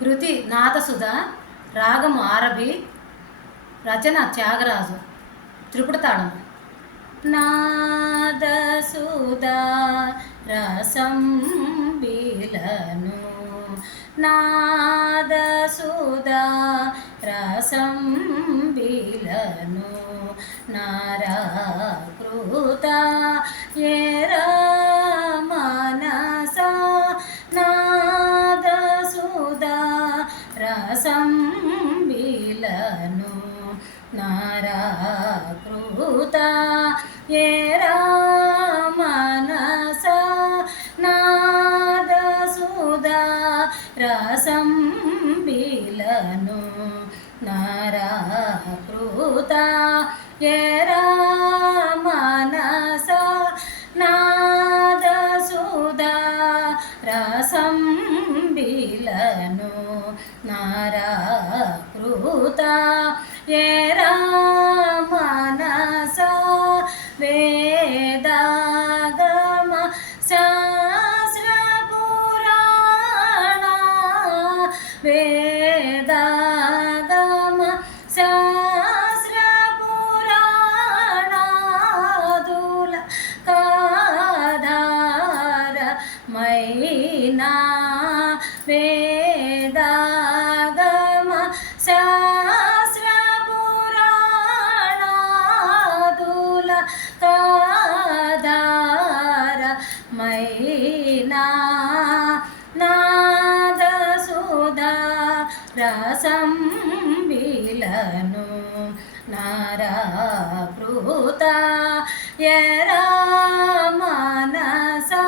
కృతి నాదసుధ రాగము ఆరభి రచన త్యాగరాజు త్రిపుట తాళం నాదసుధా రసం బిలను. నాదసుధా రసం బిలను. నారా కృత ఏర నారాకృత ఏరా మనస నాదసుధా రసం బిలను నారాకృత ఏరా మనస నాదసుధా రసం బిలను నారాకృత ఏరా വേദ రసం బిలను నారాకృత. ఎరా మనసా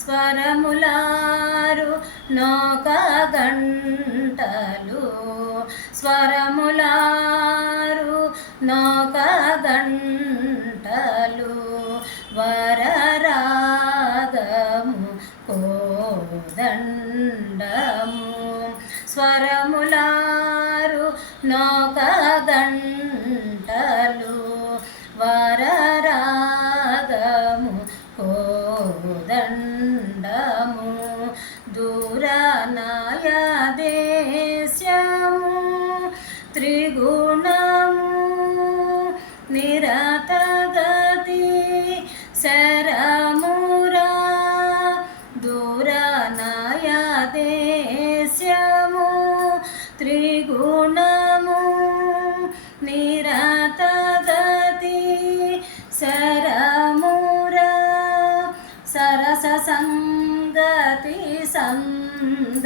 స్వరములారు నోక గంటలు స్వరములారు నోక నోక గంటలు వరరాగము కోదండము దూరనాయ దేశము త్రిగుణము నిర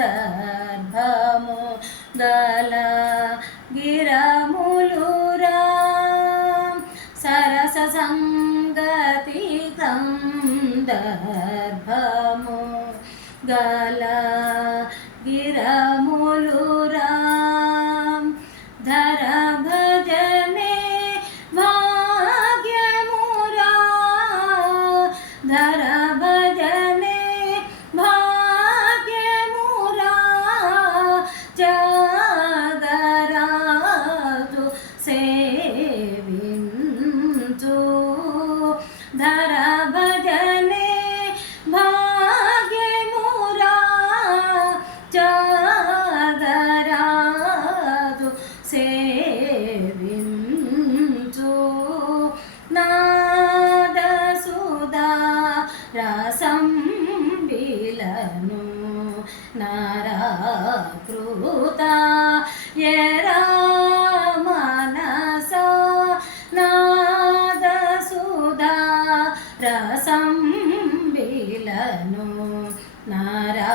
సందర్భము గల గిరములురా సరస సంగతి సందర్భము గల కృత ఎరా మనస నాదసుధా రసం బిలను నారా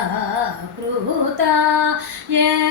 కృత ఎ